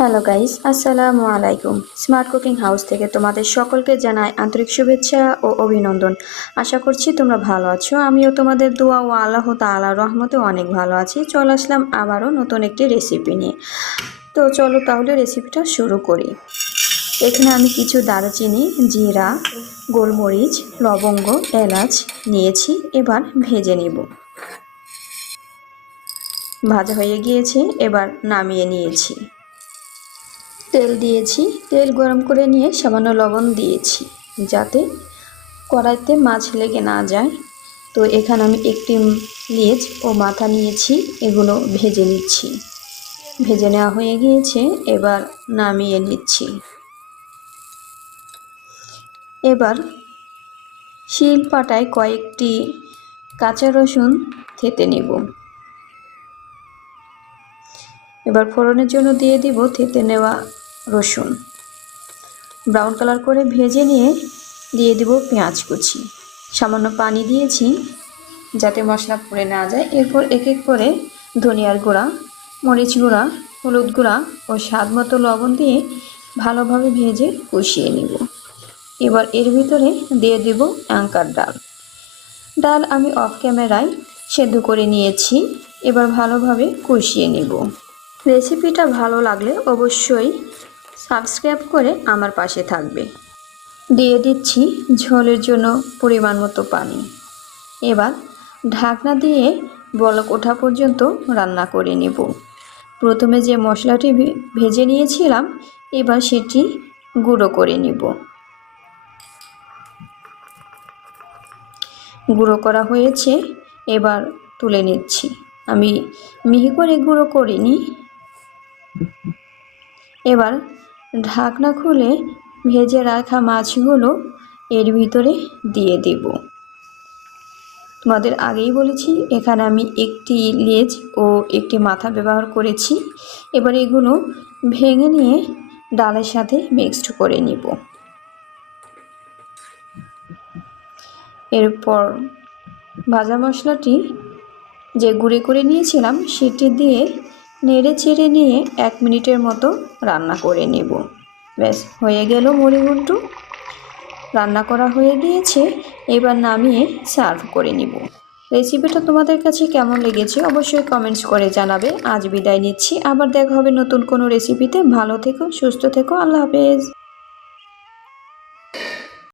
Hello guys, আসসালামু আলাইকুম। Smart cooking house থেকে তোমাদের সকলকে জানাই আন্তরিক শুভেচ্ছা ও অভিনন্দন। আশা করছি তোমরা ভালো আছো। আমিও তোমাদের দোয়া ও আল্লাহ তাআলার রহমতে অনেক ভালো আছি। চলে আসলাম আবারও নতুন একটি রেসিপি নিয়ে। তো চলো তাহলে রেসিপিটা শুরু করি। এখানে আমি কিছু দারুচিনি, জিরা, গোলমরিচ, লবঙ্গ, এলাচ নিয়েছি। এবার ভেজে নিব। ভাজা হয়ে গিয়েছে, এবার নামিয়ে নিয়েছি। তেল দিয়েছি, তেল গরম করে নিয়ে সামান্য লবণ দিয়েছি যাতে কড়াইতে মাছ লেগে না যায়। তো এখানে আমি একটি লেজ ও মাথা নিয়েছি, এগুলো ভেজে নিচ্ছি। ভেজে নেওয়া হয়ে গিয়েছে, এবার নামিয়ে নিচ্ছি। এবার শিলপাটায় কয়েকটি কাঁচা রসুন থেতে নেব। এবার ফোড়নের জন্য দিয়ে দিব থেতে নেওয়া রসুন। ব্রাউন কালার করে ভেজে নিয়ে দিয়ে দিব পেঁয়াজ কুচি। সামান্য পানি দিয়েছি যাতে মশলা পুড়ে না যায়। এরপর এক এক করে ধনিয়ার গুঁড়া, মরিচ গুঁড়া, হলুদ গুঁড়া ও স্বাদ মতো লবণ দিয়ে ভালোভাবে ভেজে কষিয়ে নেব। এবার এর ভিতরে দিয়ে দেব অ্যাঙ্কার ডাল। ডাল আমি অফ ক্যামেরায় সেদ্ধ করে নিয়েছি। এবার ভালোভাবে কষিয়ে নেব। রেসিপিটা ভালো লাগলে অবশ্যই সাবস্ক্রাইব করে আমার পাশে থাকবে। দিয়ে দিচ্ছি ঝোলের জন্য পরিমাণ মতো পানি। এবার ঢাকনা দিয়ে বলক ওঠা পর্যন্ত রান্না করে নেব। প্রথমে যে মশলাটি ভেজে নিয়েছিলাম, এবার সেটি গুঁড়ো করে নেব। গুঁড়ো করা হয়েছে, এবার তুলে নিচ্ছি। আমি মিহি করে গুঁড়ো করিনি। এবার ঢাকনা খুলে ভেজে রাখা মাছগুলো এর ভিতরে দিয়ে দেব। তোমাদের আগেই বলেছি এখানে আমি একটি লেজ ও একটি মাথা ব্যবহার করেছি। এবার এগুলো ভেঙে নিয়ে ডালের সাথে মিক্সড করে নিব। এরপর ভাজা মশলাটি যে গুঁড়ো করে নিয়েছিলাম সেটি দিয়ে নেড়ে চেড়ে নিয়ে 1 মিনিটের মতো রান্না করে নেব। ব্যাস হয়ে গেল মুড়িঘন্ট। রান্না করা হয়ে গিয়েছে, এবার নামিয়ে সার্ভ করে নিব। রেসিপিটা তোমাদের কাছে কেমন লেগেছে অবশ্যই কমেন্টস করে জানাবে। আজ বিদায় নিচ্ছি, আবার দেখা হবে নতুন কোনো রেসিপিতে। ভালো থেকো, সুস্থ থেকো, আল্লাহ হাফেজ।